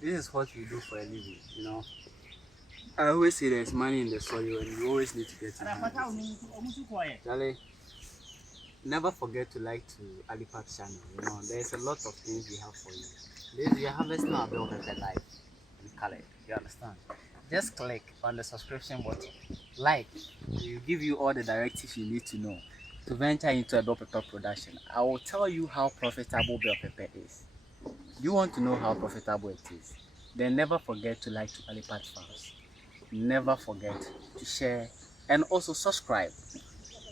This is what we do for a living, you know. I always say there's money in the soil and you always need to get it. Charlie, never forget to like to Alipat channel. You know, there's a lot of things we have for you. This we are harvesting our bell pepper live in color. You understand? Just click on the subscription button. Like, it will give you all the directives you need to know to venture into a bell pepper production. I will tell you how profitable bell pepper is. You want to know how profitable it is? Then never forget to like to Alipat Farms. Never forget to share and also subscribe.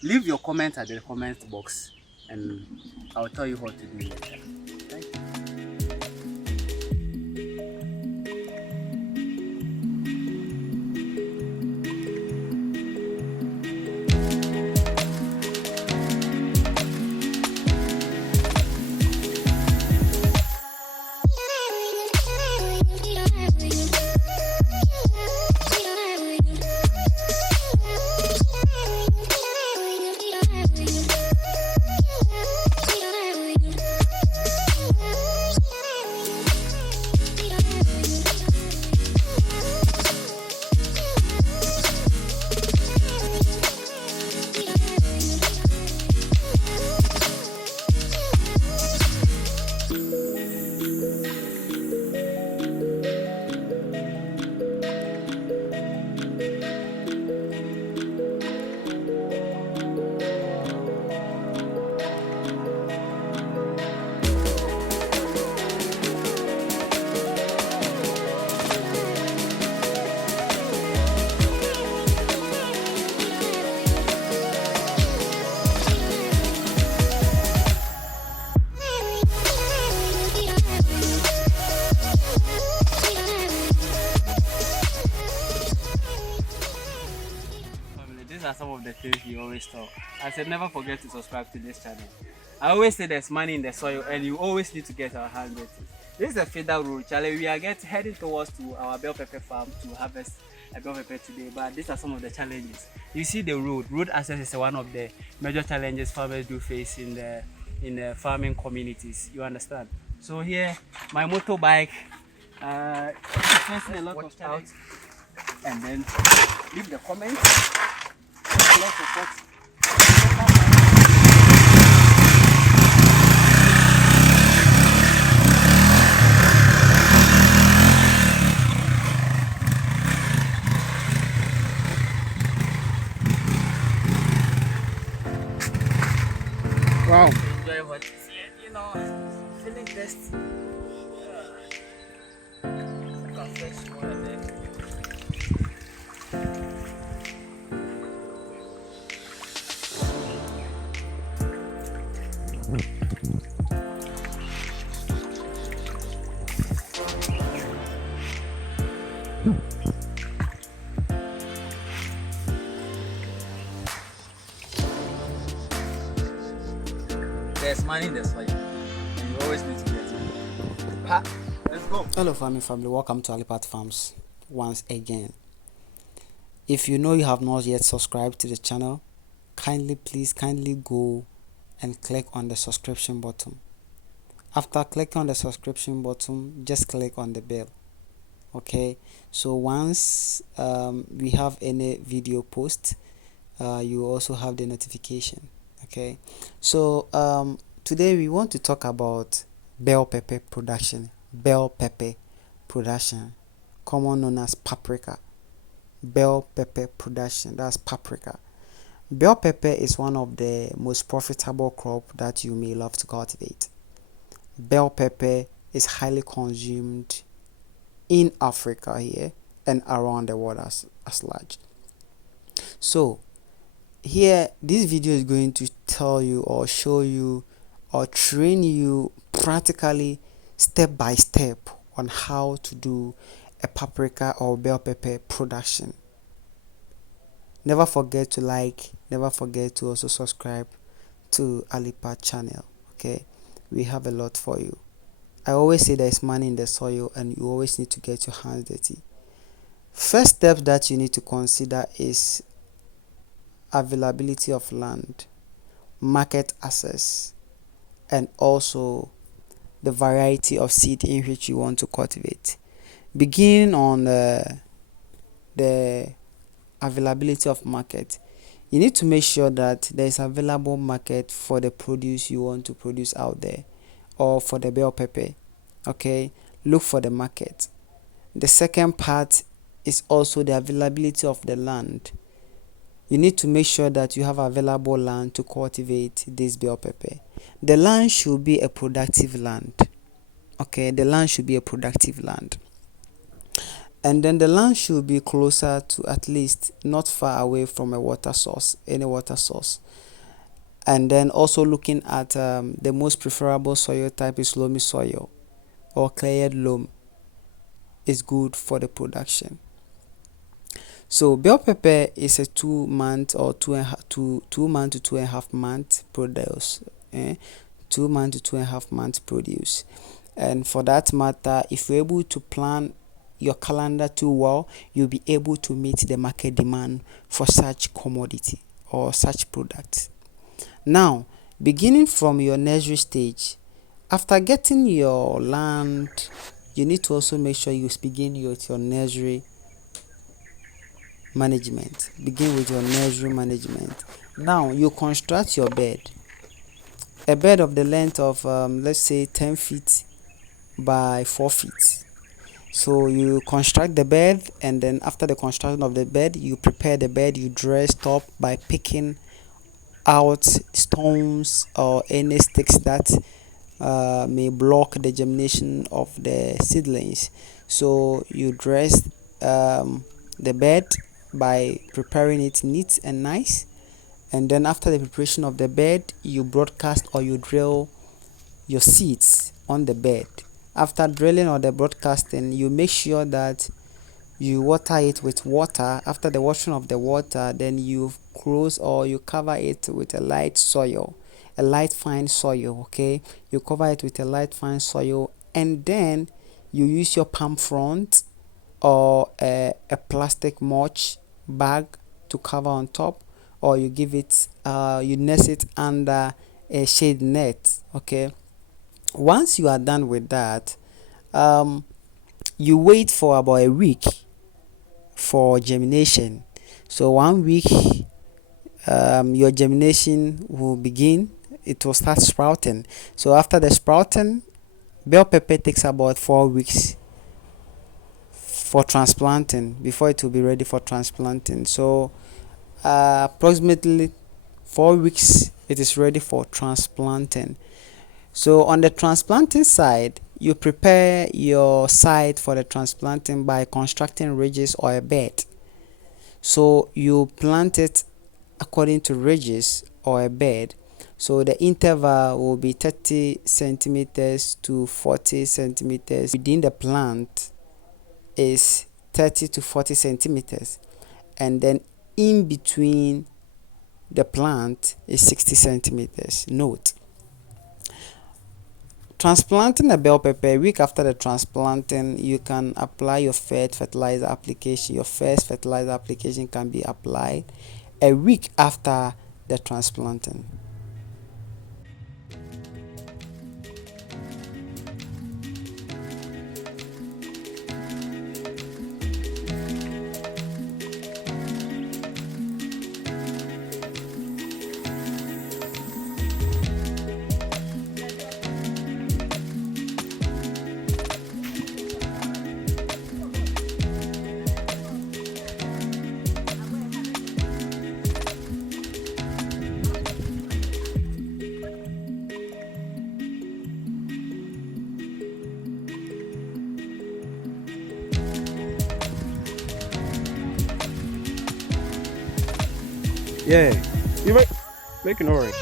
Leave your comment at the comment box and I'll tell you what to do later. Thank you. These are some of the things we always talk. I said never forget to subscribe to this channel. I always say there's money in the soil and you always need to get our hand dirty. This is a feeder road, Charlie. We are heading towards to our bell pepper farm to harvest a bell pepper today, but these are some of the challenges. You see the road. Road access is one of the major challenges farmers do face in the farming communities. You understand? So here, my motorbike facing a lot of challenges. And then leave the comments. Wow. Enjoy what is here, you know, feeling best. Fresh water there. There's money in the soil, and you always need to get it. Ha! Let's go. Hello family, welcome to Alipat Farms once again. If you know you have not yet subscribed to the channel, please kindly go and click on the subscription button. After clicking on the subscription button, just click on the bell. Okay, so once we have any video post, you also have the notification. Okay, so today we want to talk about bell pepper production, common known as paprika. Bell pepper production, that's paprika. Bell pepper is one of the most profitable crop that you may love to cultivate. Bell pepper is highly consumed in Africa here and around the world as large. So here, this video is going to tell you or show you or train you practically step by step on how to do a paprika or bell pepper production. Never forget to like, never forget to also subscribe to Alipat channel. Okay, we have a lot for you. I always say there's money in the soil and you always need to get your hands dirty. First step that you need to consider is availability of land, market access, and also the variety of seed in which you want to cultivate. Begin on the availability of market. You need to make sure that there is available market for the produce you want to produce out there, or for the bell pepper. Okay, look for the market. The second part is also the availability of the land. You need to make sure that you have available land to cultivate this bell pepper. The land should be a productive land. Okay, the land should be a productive land. And then the land should be closer to, at least not far away from a water source, any water source. And then also looking at the most preferable soil type is loamy soil, or clayed loam is good for the production. So bell pepper is a 2 month or 2 month to 2.5 month produce. 2 month to 2.5 month produce. And for that matter, if you're able to plan your calendar too well, you'll be able to meet the market demand for such commodity or such product. Now, beginning from your nursery stage, after getting your land, you need to also make sure you begin with your nursery management. Begin with your nursery management. Now, you construct your bed. A bed of the length of let's say 10 feet by 4 feet. So you construct the bed, and then after the construction of the bed, you prepare the bed. You dress top by picking out stones or any sticks that may block the germination of the seedlings. So you dress the bed by preparing it neat and nice, and then after the preparation of the bed, you broadcast or you drill your seeds on the bed. After drilling or the broadcasting, you make sure that you water it with water. After the washing of the water, then you close or you cover it with a light soil, a light fine soil. Okay, you cover it with a light fine soil, and then you use your palm front or a plastic mulch bag to cover on top, or you give it you nest it under a shade net. Okay, once you are done with that, you wait for about a week for germination. So 1 week, your germination will begin. It will start sprouting. So after the sprouting, bell pepper takes about 4 weeks for transplanting before it will be ready for transplanting. So approximately 4 weeks it is ready for transplanting. So on the transplanting side, you prepare your site for the transplanting by constructing ridges or a bed. So you plant it according to ridges or a bed. So the interval will be 30 centimeters to 40 centimeters. Within the plant is 30 to 40 centimeters, and then in between the plant is 60 centimeters. Note, transplanting a bell pepper, a week after the transplanting, you can apply your fertilizer application. Your first fertilizer application can be applied a week after the transplanting. Yeah, you make an orange.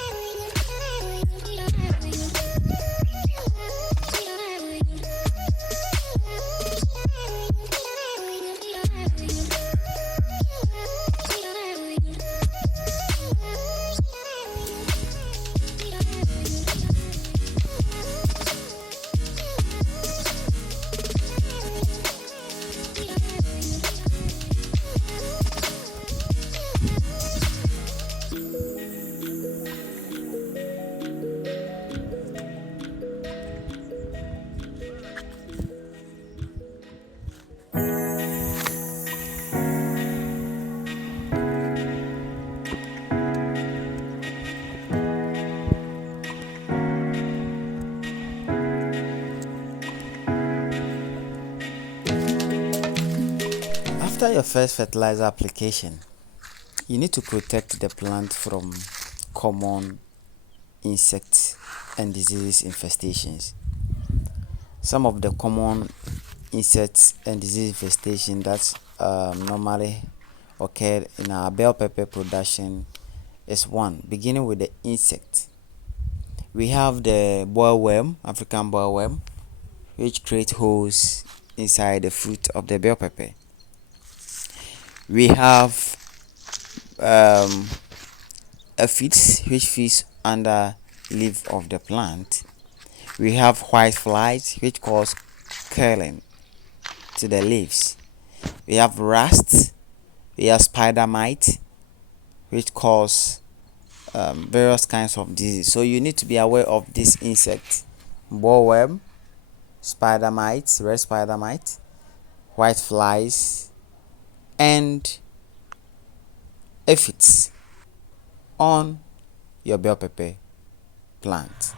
After your first fertilizer application, you need to protect the plant from common insects and disease infestations. Some of the common insects and disease infestation that normally occur in our bell pepper production is one, beginning with the insect. We have the bollworm, African bollworm, which create holes inside the fruit of the bell pepper. We have aphids, which feeds under leaf of the plant. We have white flies, which cause curling to the leaves. We have rust. We have spider mite, which cause various kinds of disease. So you need to be aware of these insects: bollworm, spider mite, red spider mite, white flies, and aphids on your bell pepper plant.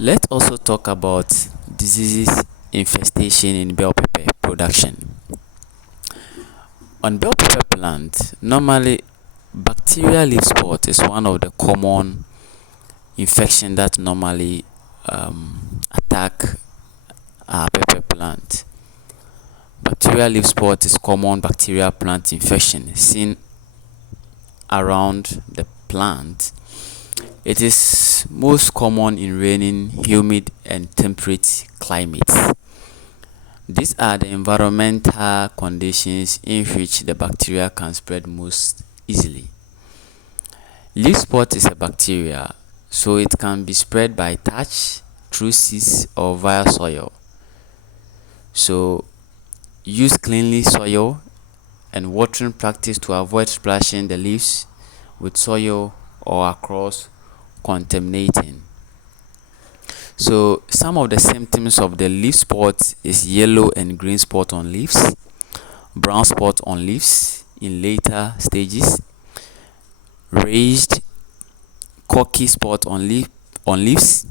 Let's also talk about diseases infestation in bell pepper production. On bell pepper plant, normally bacterial leaf spot is one of the common infection that normally attack our pepper plant. Bacterial leaf spot is common bacterial plant infection seen around the plant. It is most common in raining, humid, and temperate climates. These are the environmental conditions in which the bacteria can spread most easily. Leaf spot is a bacteria, so it can be spread by touch, through seeds, or via soil. So use cleanly soil and watering practice to avoid splashing the leaves with soil or across contaminating. So some of the symptoms of the leaf spot is yellow and green spot on leaves, brown spot on leaves in later stages, raised corky spot on leaves,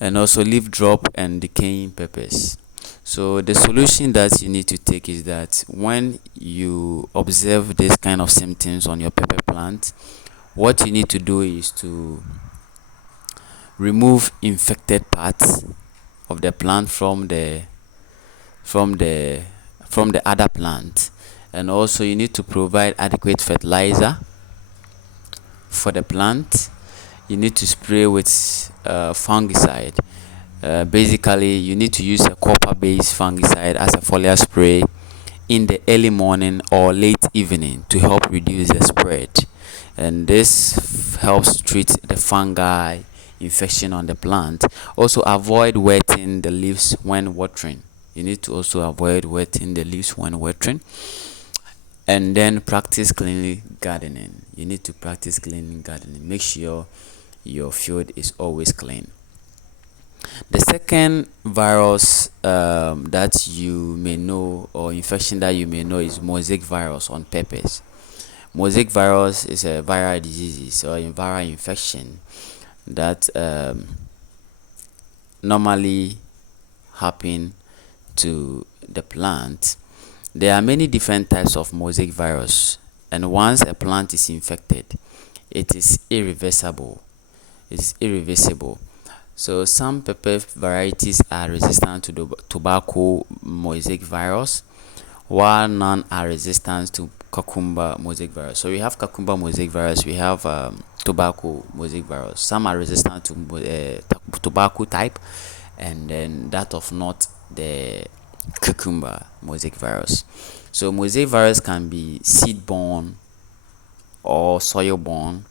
and also leaf drop and decaying peppers. So the solution that you need to take is that when you observe this kind of symptoms on your pepper plant, what you need to do is to remove infected parts of the plant from the other plant, and also you need to provide adequate fertilizer for the plant. You need to spray with fungicide. Basically, you need to use a copper-based fungicide as a foliar spray in the early morning or late evening to help reduce the spread, and this helps treat the fungi infection on the plant. Also, avoid wetting the leaves when watering. You need to also avoid wetting the leaves when watering. And then practice cleanly gardening. You need to practice clean gardening. Make sure your field is always clean. The second virus that you may know, or infection that you may know, is mosaic virus on peppers. Mosaic virus is a viral disease or a viral infection that normally happen to the plant. There are many different types of mosaic virus, and once a plant is infected, it is irreversible. It is irreversible. So some pepper varieties are resistant to the tobacco mosaic virus, while none are resistant to cucumber mosaic virus. So we have cucumber mosaic virus, we have tobacco mosaic virus. Some are resistant to tobacco type, and then that of not the cucumber mosaic virus. So mosaic virus can be seed borne or soil borne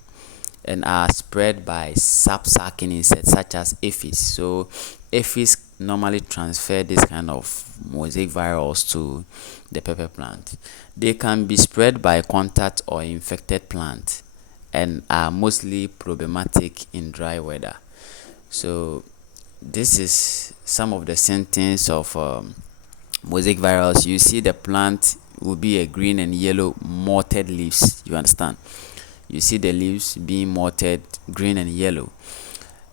and are spread by sap-sucking insects such as aphids. So aphids normally transfer this kind of mosaic virus to the pepper plant. They can be spread by contact or infected plant and are mostly problematic in dry weather. So this is some of the symptoms of mosaic virus. You see the plant will be a green and yellow mortared leaves. You understand? You see the leaves being mortared green and yellow.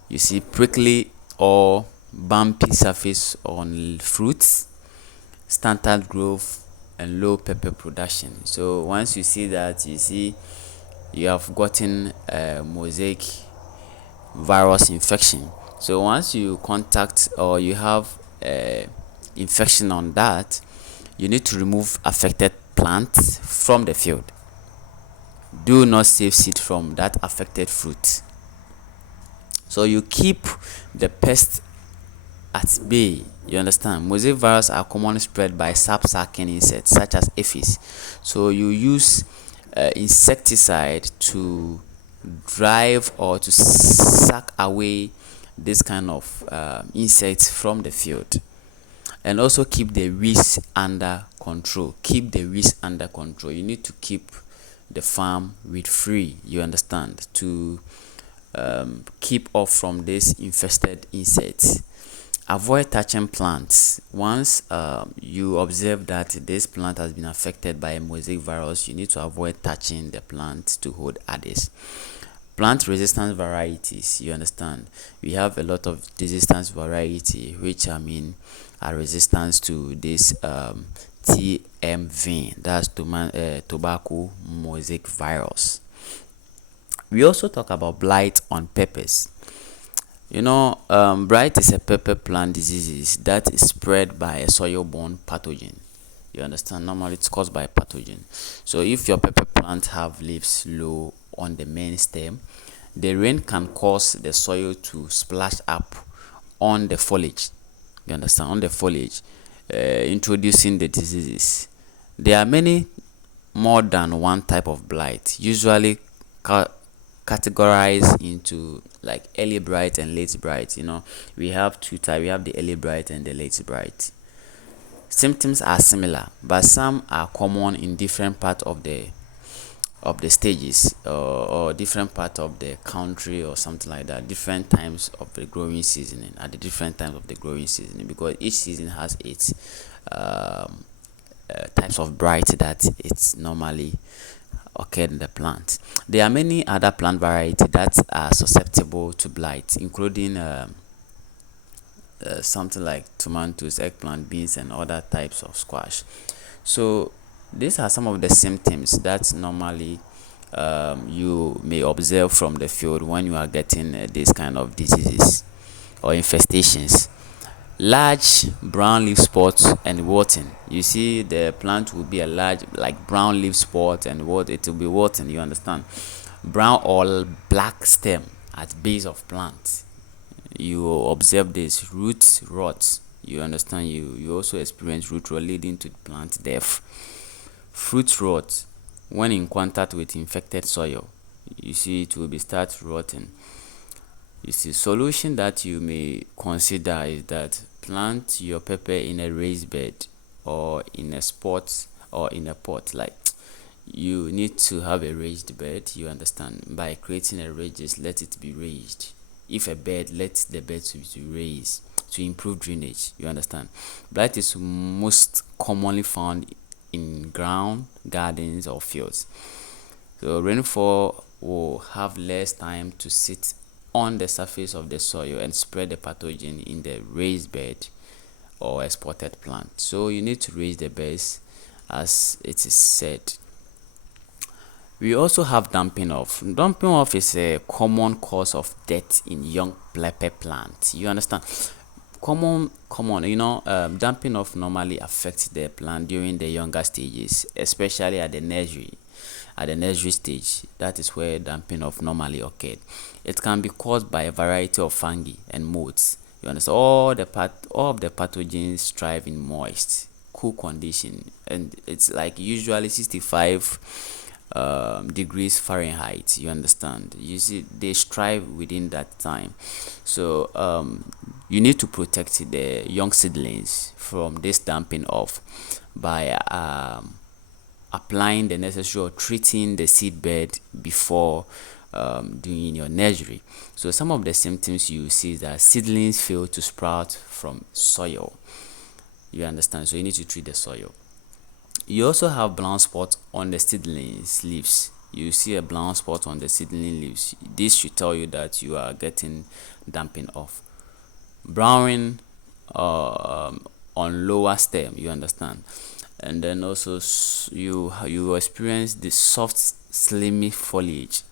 You see prickly or bumpy surface on fruits, stunted growth, and low pepper production. So once you see that, you see you have gotten a mosaic virus infection. So once you contact or you have infection on that, you need to remove affected plants from the field. Do not save seed from that affected fruit. So you keep the pest at bay. You understand? Mosaic virus are commonly spread by sap-sucking insects such as aphids. So you use insecticide to drive or to suck away this kind of insects from the field, and also keep the weeds under control. Keep the weeds under control. You need to keep the farm weed free. You understand? To keep off from these infested insects. Avoid touching plants. Once you observe that this plant has been affected by a mosaic virus, you need to avoid touching the plant to hold others. Plant resistance varieties, you understand? We have a lot of resistance variety which are resistant to this TMV, that's tobacco mosaic virus. We also talk about blight on peppers. Blight is a pepper plant disease that is spread by a soil-borne pathogen. You understand? Normally it's caused by a pathogen. So if your pepper plant have leaves low on the main stem, the rain can cause the soil to splash up on the foliage. You understand? On the foliage, introducing the diseases. There are many more than one type of blight, usually categorized into like early bright and late bright. We have two types. We have the early bright and the late bright. Symptoms are similar, but some are common in different parts of the stages, or different part of the country or something like that. Different times of the growing seasoning, at the different times of the growing seasoning, because each season has its types of blight that it's normally occurred in the plant. There are many other plant varieties that are susceptible to blight, including something like tomatoes, eggplant, beans, and other types of squash. So these are some of the symptoms that normally you may observe from the field when you are getting this kind of diseases or infestations. Large brown leaf spots and wilting. You see the plant will be a large like brown leaf spot, and what it will be wilting. You understand? Brown or black stem at base of plant. You observe this root rot. You understand? You also experience root rot leading to plant death. Fruit rot. When in contact with infected soil, you see it will be start rotting. You see, solution that you may consider is that plant your pepper in a raised bed or in a spot or in a pot. Like, you need to have a raised bed. You understand? By creating a ridge, just let it be raised. If a bed, let the bed to be raised to improve drainage. You understand? Blight is most commonly found in ground, gardens, or fields. So rainfall will have less time to sit on the surface of the soil and spread the pathogen in the raised bed or a spotted plant. So you need to raise the beds as it is said. We also have damping off. Damping off is a common cause of death in young pepper plants. You understand? Common. Damping off normally affects the plant during the younger stages, especially at the nursery. At the nursery stage, that is where damping off normally occurred. It can be caused by a variety of fungi and molds. You understand? All of the pathogens thrive in moist, cool condition, and it's like usually 65 degrees Fahrenheit. You understand? You see, they strive within that time. So you need to protect the young seedlings from this damping off by applying the necessary or treating the seed bed before doing your nursery. So some of the symptoms you see is that seedlings fail to sprout from soil. You understand? So you need to treat the soil. You also have brown spots on the seedlings leaves. You see a brown spot on the seedling leaves. This should tell you that you are getting damping off. Browning on lower stem. You understand? And then also you experience the soft slimy foliage.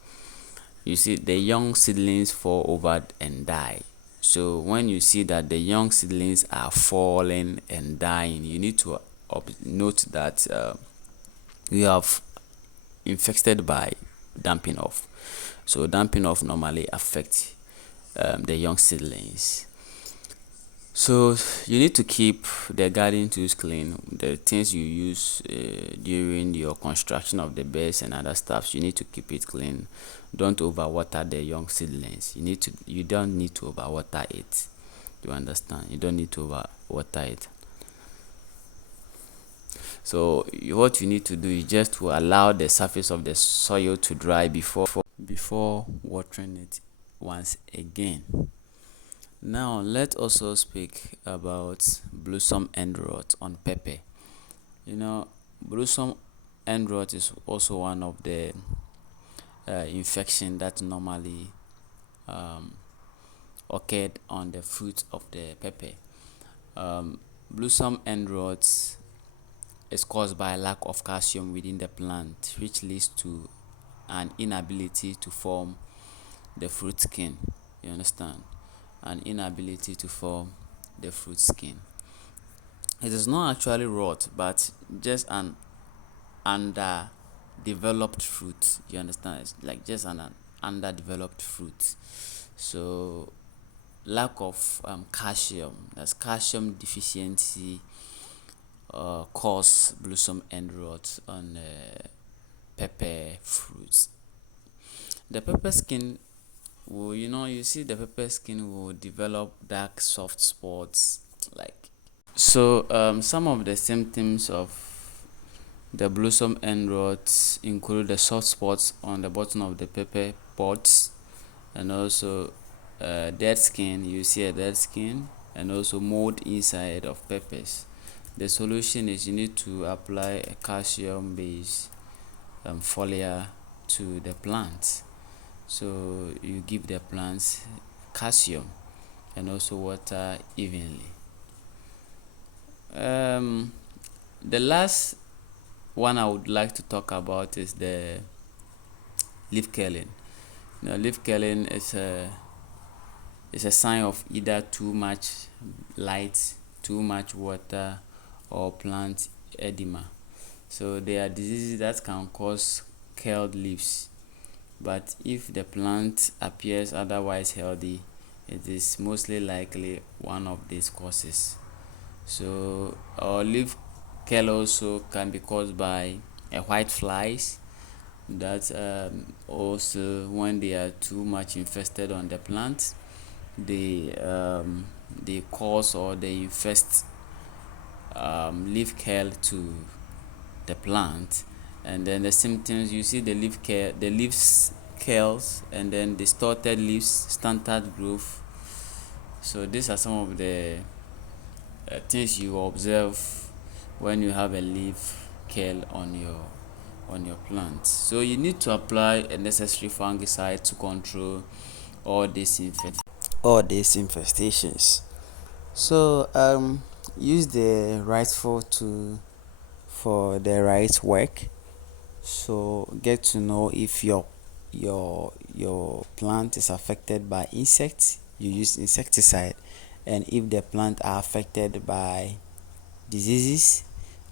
You see the young seedlings fall over and die. So when you see that the young seedlings are falling and dying, you need to note that you have infected by damping off. So damping off normally affects the young seedlings. So you need to keep the garden tools clean. The things you use during your construction of the beds and other stuff, you need to keep it clean. Don't overwater the young seedlings. You don't need to overwater it. You understand? You don't need to overwater it. So what you need to do is just to allow the surface of the soil to dry before watering it once again. Now let's also speak about blossom end rot on pepper. Blossom end rot is also one of the infection that normally occurred on the fruit of the pepper. Blossom end rot is caused by a lack of calcium within the plant, which leads to an inability to form the fruit skin. You understand? An inability to form the fruit skin. It is not actually rot, but just an underdeveloped fruit. You understand? It's like just an underdeveloped fruit. So lack of calcium, that's calcium deficiency, cause blossom end rot on pepper fruits. The pepper skin will, you see the pepper skin will develop dark soft spots. Some of the symptoms of the blossom end rot include the soft spots on the bottom of the pepper pods, and also dead skin. You see a dead skin, and also mold inside of peppers. The solution is you need to apply a calcium based foliar to the plant. So you give the plants calcium and also water evenly. The last one I would like to talk about is the leaf curling. Leaf curling is a sign of either too much light, too much water, or plant edema. So there are diseases that can cause curled leaves, but if the plant appears otherwise healthy, it is mostly likely one of these causes. So our leaf curl also can be caused by white flies that also, when they are too much infested on the plant, they cause or they infest leaf curl to the plant. And then the symptoms, you see the leaves curls, and then distorted leaves, stunted growth. So these are some of the things you observe when you have a leaf curl on your plant. So you need to apply a necessary fungicide to control all these infestations. So use the right tool for the right work. So get to know if your plant is affected by insects, you use insecticide, and if the plant are affected by diseases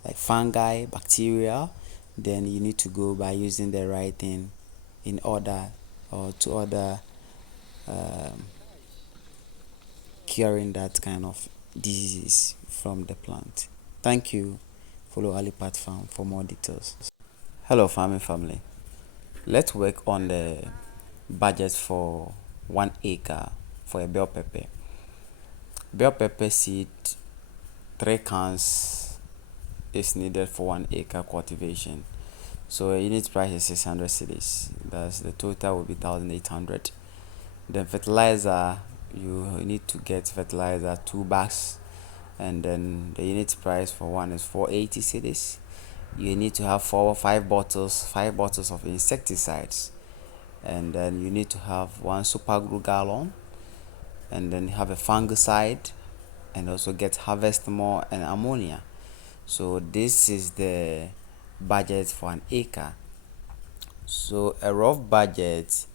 like fungi, bacteria, then you need to go by using the right thing in order or to order curing that kind of diseases from the plant. Thank you. Follow Alipat Farm for more details. Hello farming family. Let's work on the budget for 1 acre for a bell pepper. Bell pepper seed, 3 cans is needed for 1 acre cultivation. So a unit price is 600 cedis. That's the total will be 1,800. Then fertilizer, you need to get fertilizer 2 bags, and then the unit price for one is 480 cedis. You need to have 5 bottles of insecticides, and then you need to have 1 super glue gallon, and then have a fungicide, and also get harvest more and ammonia. So this is the budget for an acre. So a rough budget,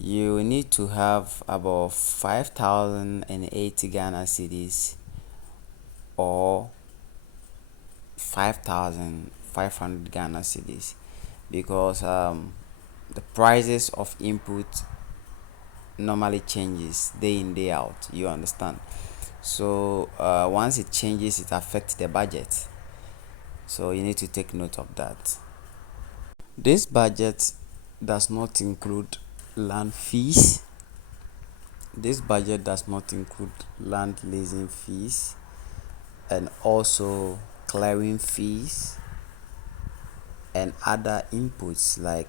you need to have about 5,080 Ghana cedis or 5,500 Ghana cedis, because the prices of input normally changes day in day out, you understand. So once it changes, it affects the budget, so you need to take note of that. This budget does not include land fees. This budget does not include land leasing fees, and also clearing fees and other inputs like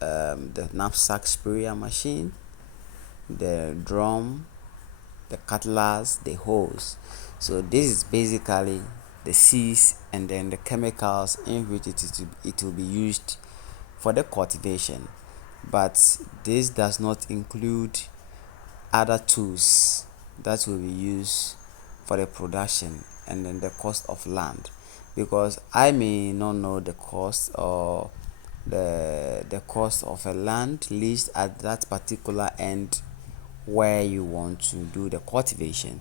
the knapsack sprayer machine, the drum, the cutlass, the hose. So this is basically the seeds and then the chemicals in which it will be used for the cultivation. But this does not include other tools that will be used for the production, and then the cost of land, because I may not know the cost or the cost of a land leased at that particular end where you want to do the cultivation.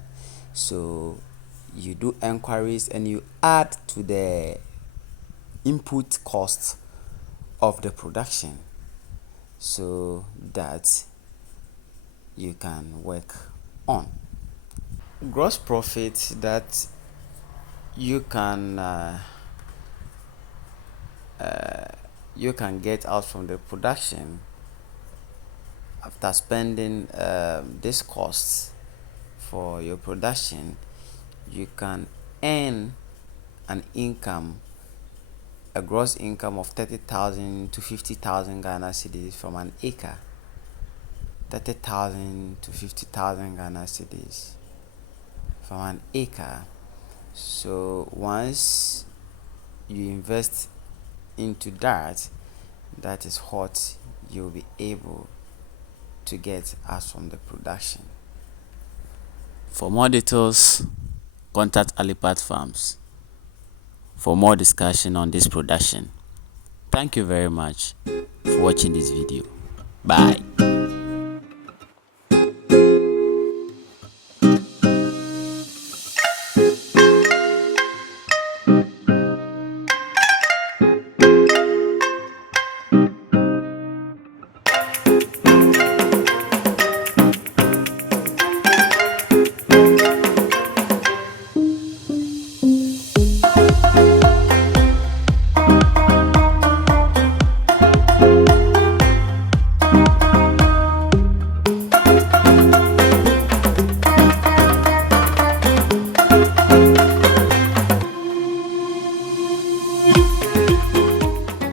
So you do enquiries and you add to the input cost of the production, so that you can work on gross profit that you can get out from the production after spending this costs for your production. You can earn an income, a gross income of 30,000 to 50,000 Ghana cedis from an acre. 30,000 to 50,000 Ghana cedis from an acre. So once you invest into that is what you'll be able to get as from the production. For more details, contact Alipat Farms for more discussion on this production. Thank you very much for watching this video. Bye.